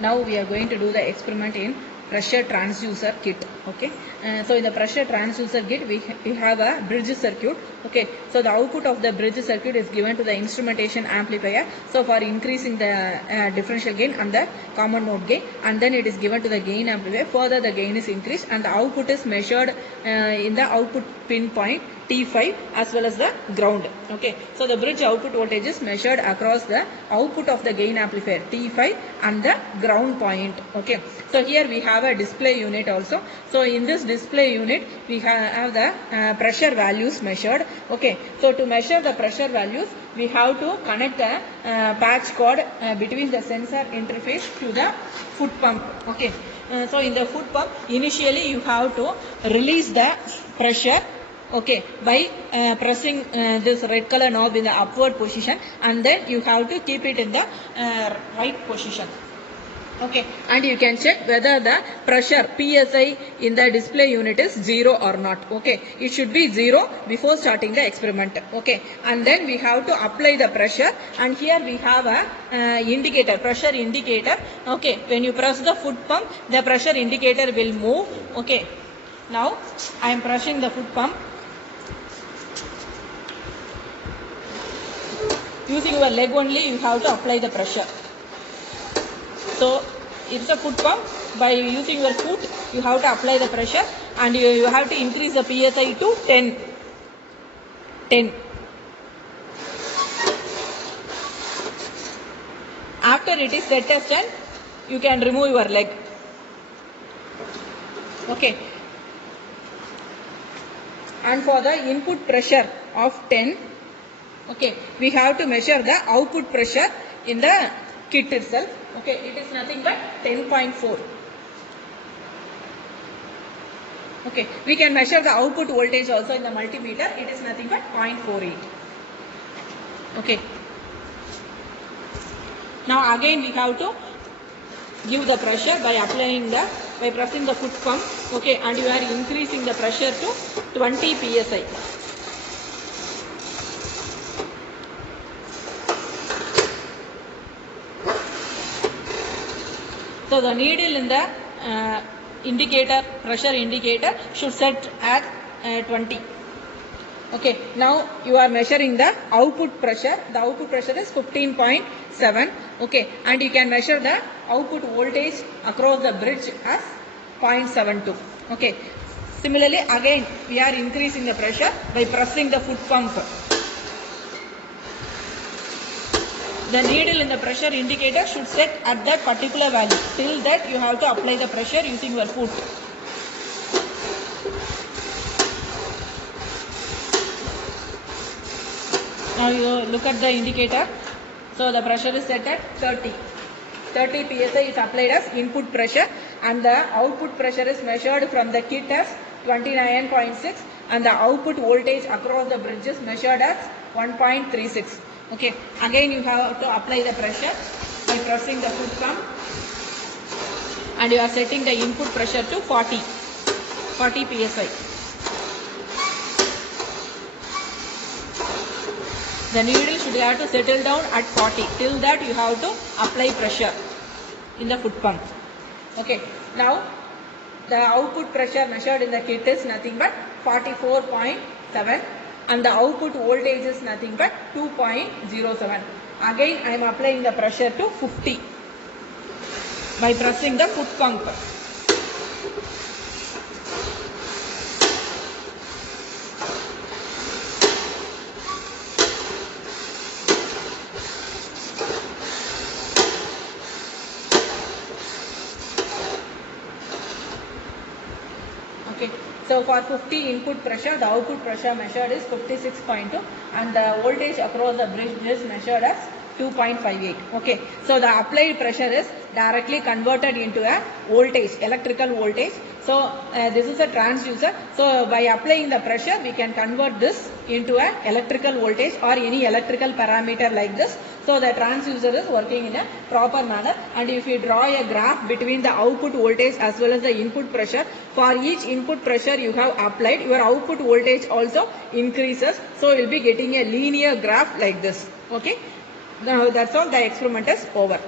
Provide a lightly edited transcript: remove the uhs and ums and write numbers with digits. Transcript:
now we are going to do the experiment in pressure transducer kit. Okay, so in the pressure transducer kit we have a bridge circuit. Okay, so the output of the bridge circuit is given to the instrumentation amplifier, so for increasing the differential gain and the common mode gain, and then it is given to the gain amplifier. Further the gain is increased and the output is measured in the output pin point T5 as well as the ground. Okay, so the bridge output voltage is measured across the output of the gain amplifier T5 and the ground point. Okay, so here we have a display unit also. So in this display unit we have the pressure values measured. Okay, so to measure the pressure values we have to connect a patch cord between the sensor interface to the foot pump. Okay, so in the foot pump initially you have to release the pressure, okay, by pressing this red color knob in the upward position, and then you have to keep it in the right position. Okay, and you can check whether the pressure PSI in the display unit is 0 or not. Okay, it should be 0 before starting the experiment. Okay, and then we have to apply the pressure, and here we have a indicator, pressure indicator. Okay, when you press the foot pump, the pressure indicator will move. Okay, now I am pressing the foot pump. Using your leg only you have to apply the pressure. So it's a foot pump. By using your foot you have to apply the pressure, and you have to increase the PSI to 10. After it is set as 10, you can remove your leg. Okay, and for the input pressure of 10, okay, we have to measure the output pressure in the kit itself. Okay, it is nothing but 10.4. Okay, we can measure the output voltage also in the multimeter. It is nothing but 0.48. Okay, now again we have to give the pressure by pressing the foot pump. Okay, and you are increasing the pressure to 20 psi. So the needle in the pressure indicator should set at 20. Okay, now you are measuring the output pressure. The output pressure is 15.7. Okay, and you can measure the output voltage across the bridge as 0.72. Okay, similarly again we are increasing the pressure by pressing the foot pump. The needle in the pressure indicator should set at that particular value. Till that you have to apply the pressure using your foot. Now you look at the indicator. So the pressure is set at 30. 30 psi is applied as input pressure, and the output pressure is measured from the kit as 29.6, and the output voltage across the bridge is measured as 1.36. Okay, again you have to apply the pressure by pressing the foot pump, and you are setting the input pressure to 40 psi. The needle should have to settle down at 40. Till that you have to apply pressure in the foot pump. Okay, now the output pressure measured in the kit is nothing but 44.7. and the output voltage is nothing but 2.07. Again I am applying the pressure to 50 by pressing the foot pump. Okay. So for 50 input pressure, the output pressure measured is 56.2, and the voltage across the bridge is measured as 2.58. Okay, so the applied pressure is directly converted into a voltage, electrical voltage. So this is a transducer. So by applying the pressure, we can convert this into a electrical voltage or any electrical parameter like this. So the transducer is working in a proper manner. And if you draw a graph between the output voltage as well as the input pressure, for each input pressure you have applied, your output voltage also increases. So you will be getting a linear graph like this. Okay. Now that's all. The experiment is over.